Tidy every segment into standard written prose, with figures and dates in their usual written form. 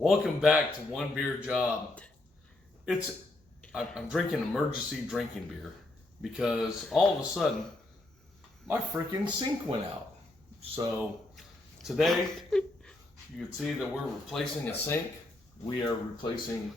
Welcome back to One Beer Job. I'm drinking emergency drinking beer because all of a sudden my freaking sink went out. So today you can see that we're replacing a sink. We are replacing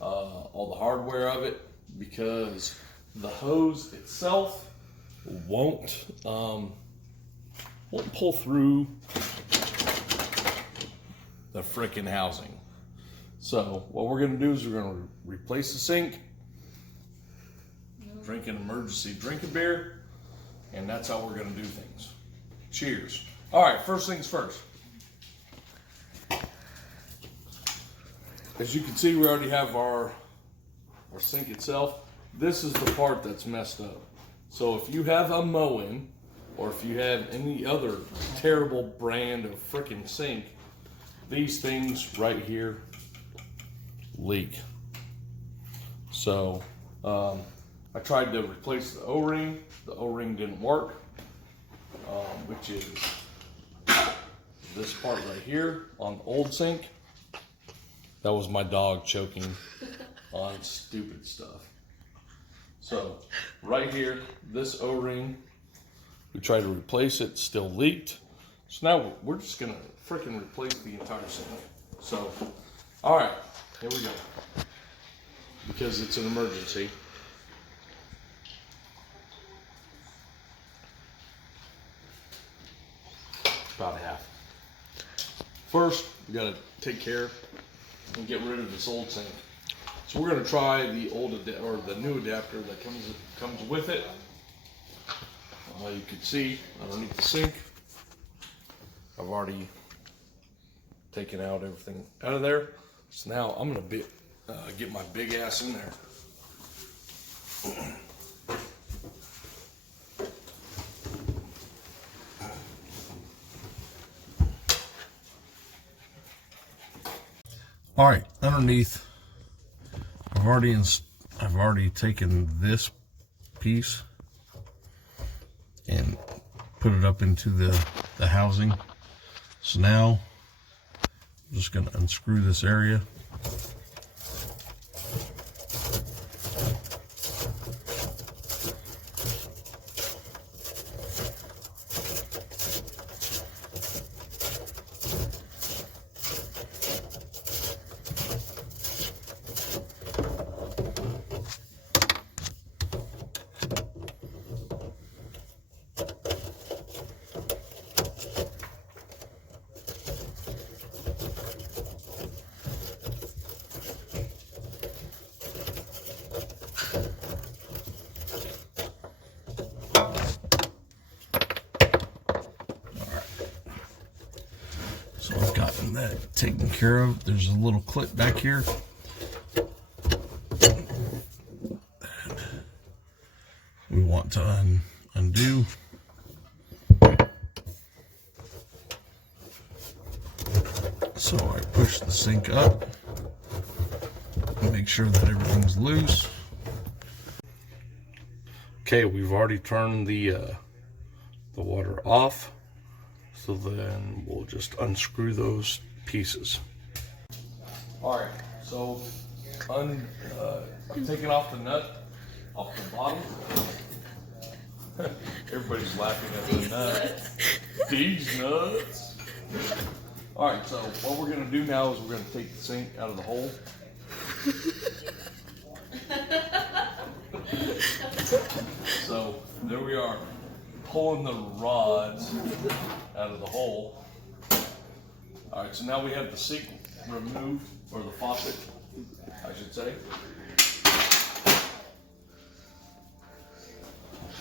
all the hardware of it because the hose itself won't pull through the freaking housing. So what we're gonna do is we're gonna replace the sink, drink an emergency drinking beer, and that's how we're gonna do things. Cheers. All right, first things first. As you can see, we already have our sink itself. This is the part that's messed up. So if you have a Moen, or if you have any other terrible brand of freaking sink, these things right here leak. So I tried to replace the O-ring. The O-ring didn't work, which is this part right here on the old sink. That was my dog choking on stupid stuff. So right here, this O-ring, we tried to replace it, still leaked. So now we're just gonna freaking replace the entire sink. So, all right, here we go. Because it's an emergency. About half. First, we gotta take care and get rid of this old sink. So we're gonna try the the new adapter that comes with it. You can see underneath the sink, I've already taken out everything out of there. So now I'm gonna get my big ass in there. All right, underneath, I've already taken this piece and put it up into the housing. So now I'm just going to unscrew this area. So I've gotten that taken care of. There's a little clip back here. We want to undo. So I push the sink up and make sure that everything's loose. Okay, we've already turned the water off. So then we'll just unscrew those pieces. All right, so I'm taking off the nut off the bottom. Everybody's laughing at the nut. These nuts. All right, so what we're gonna do now is we're gonna take the sink out of the hole. So there we are, pulling the rods out of the hole. All right, so now we have the sink removed, or the faucet, I should say.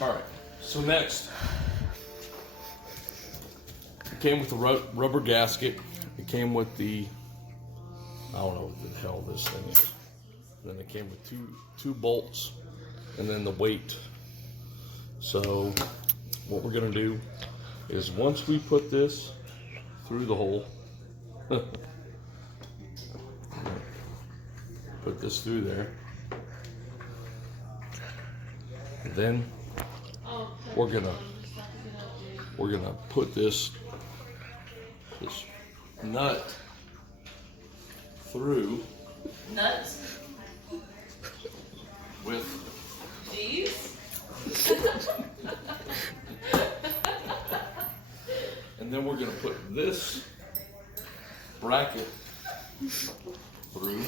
All right, so next, it came with the rubber gasket. It came with the, I don't know what the hell this thing is. Then it came with two bolts, and then the weight. So what we're gonna do is once we put this through the hole, put this through there, then we're gonna put this nut through Nuts. with These. and then we're going to put this bracket through.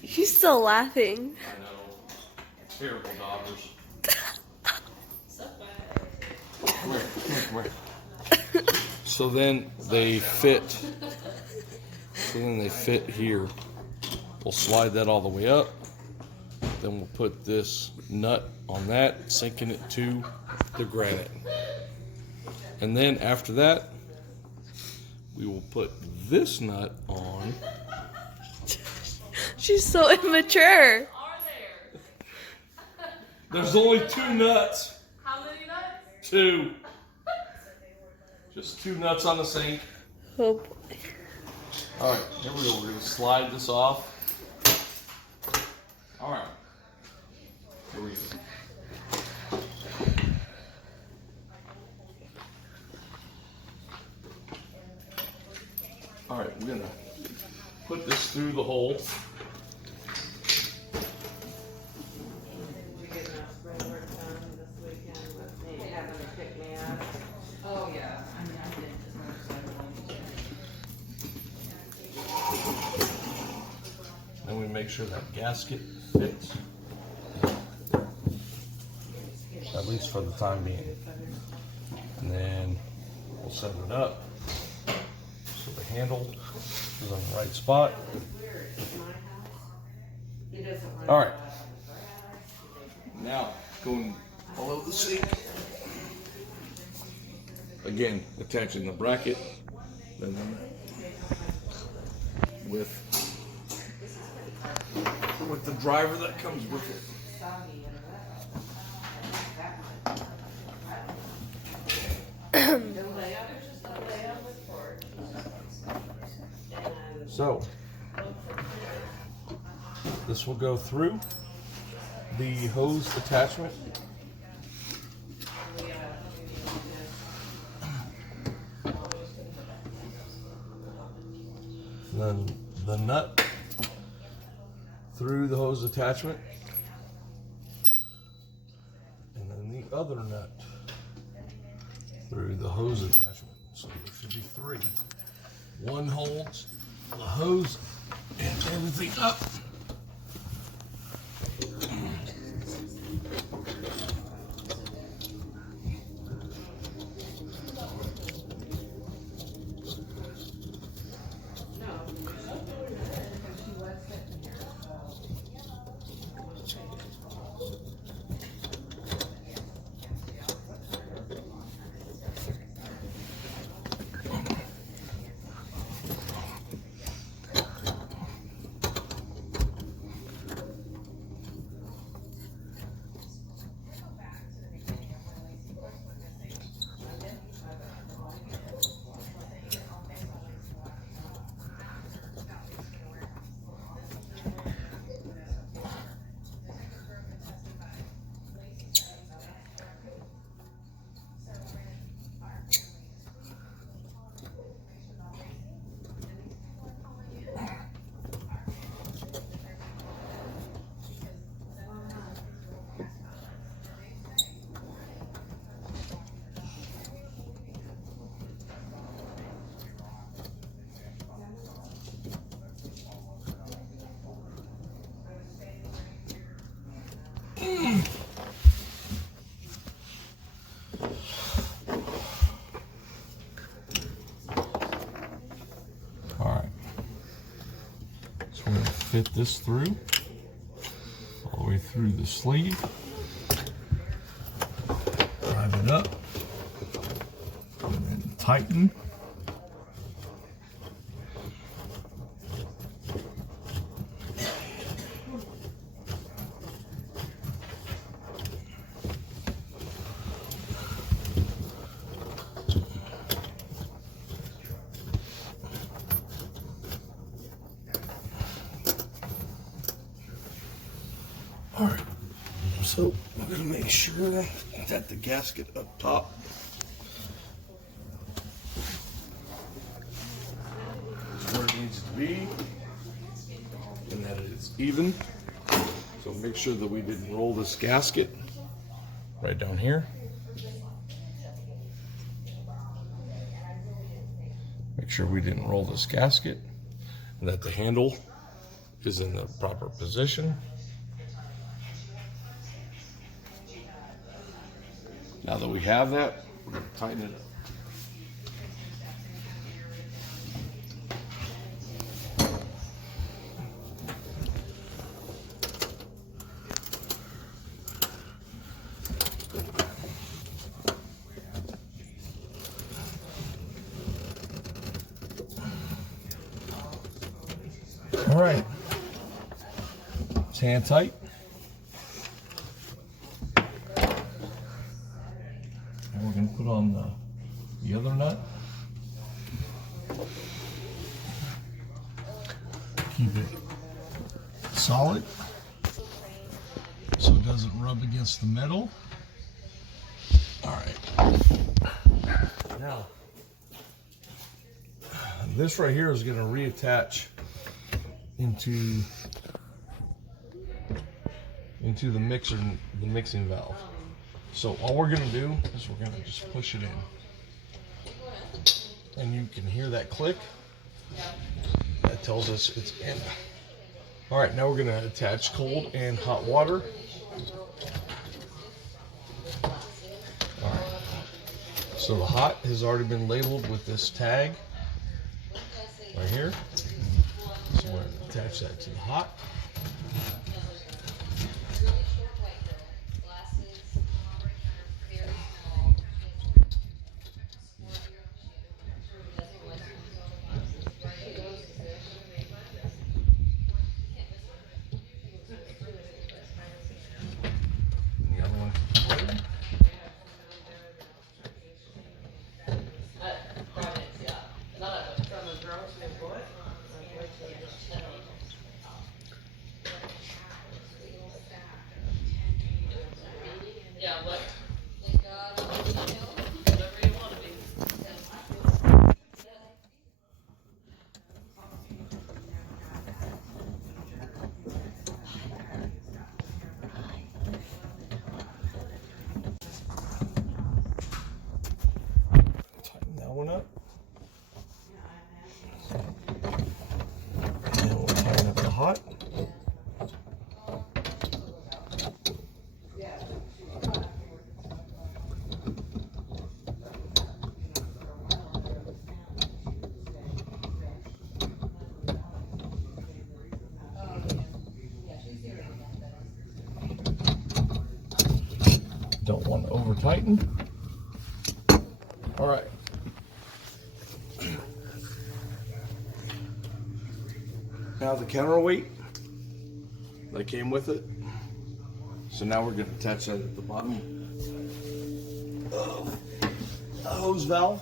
He's still laughing. I know. Terrible daughters. So bad. Come here. So then they fit. Here. We'll slide that all the way up. Then we'll put this nut on that, sinking it to the granite. And then after that, we will put this nut on. She's so immature. Are there? There's only 2 nuts. How many nuts? 2. Just 2 nuts on the sink. Oh boy. All right, here we go. We're going to slide this off. All right. Here we go. All right, we're going to put this through the hole. Oh yeah. I mean, I did. Then we make sure that gasket fits, at least for the time being. And then we'll set it up so the handle is on the right spot. All right. Now going below the sink. Again, attaching the bracket, then with the driver that comes with it. So this will go through the hose attachment. Then the nut through the hose attachment, and then the other nut through the hose attachment. So there should be 3. One holds the hose and everything up. Fit this through all the way through the sleeve, drive it up, and then tighten. All right, so I'm gonna make sure that the gasket up top is where it needs to be. even. So make sure that we didn't roll this gasket right down here. Make sure we didn't roll this gasket and that the handle is in the proper position. Now that we have that, we're going to tighten it up. All right, it's hand tight. And we're going to put on the other nut. Keep it solid so it doesn't rub against the metal. All right. Now, this right here is going to reattach into the mixing valve. So all we're going to do is we're going to just push it in, and you can hear that click. That tells us it's in. All right, now we're going to attach cold and hot water. All right. So the hot has already been labeled with this tag right here. So we're going to attach that to the hot. The other one. Yeah, what? Whatever you want to be. Tighten that one up. And we'll tighten up the hot. Don't want to over tighten. All right. Now the counterweight that came with it. So now we're going to attach that at the bottom of the hose valve.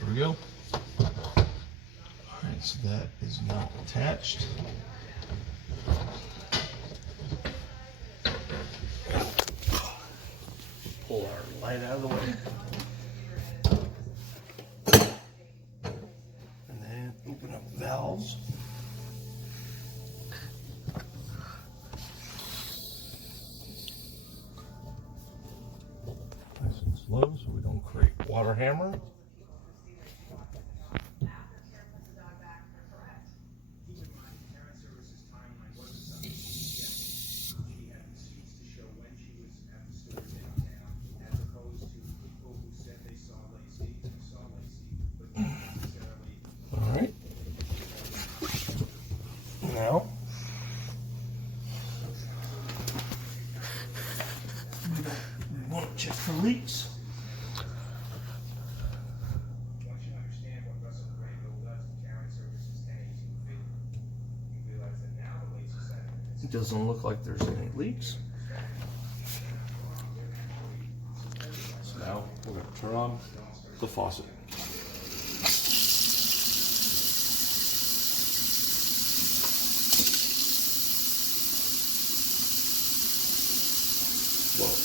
There we go. Alright, so that is now attached. Pull our light out of the way. And then open up valves. Nice and slow so we don't create water hammer. Alright. Now we want to check for leaks. It doesn't look like there's any leaks. So now we're going to turn on the faucet. Whoa.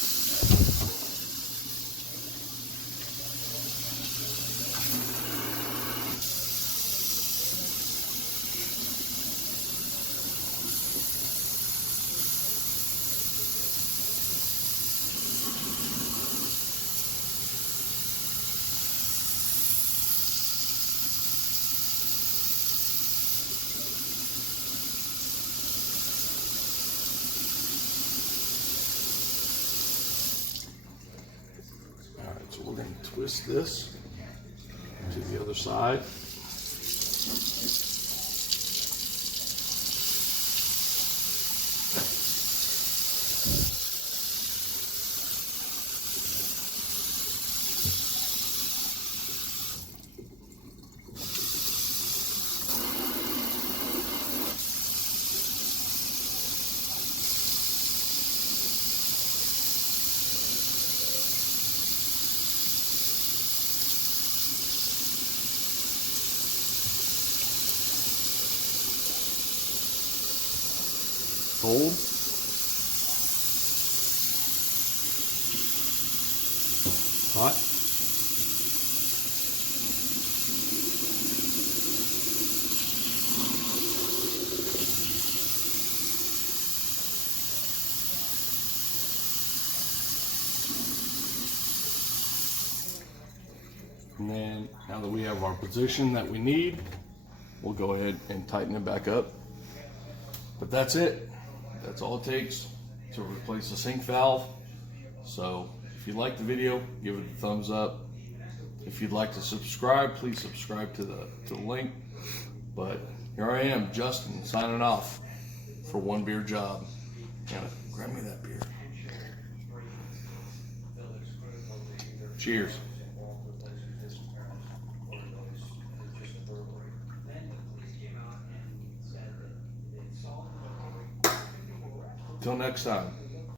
So we're going to twist this to the other side. Hold. Hot. And then now that we have our position that we need, we'll go ahead and tighten it back up. But that's it. That's all it takes to replace the sink valve. So if you like the video, give it a thumbs up. If you'd like to subscribe, please subscribe to the link. But here I am, Justin, signing off for One Beer Job. Anna, grab me that beer. Cheers. Till next time.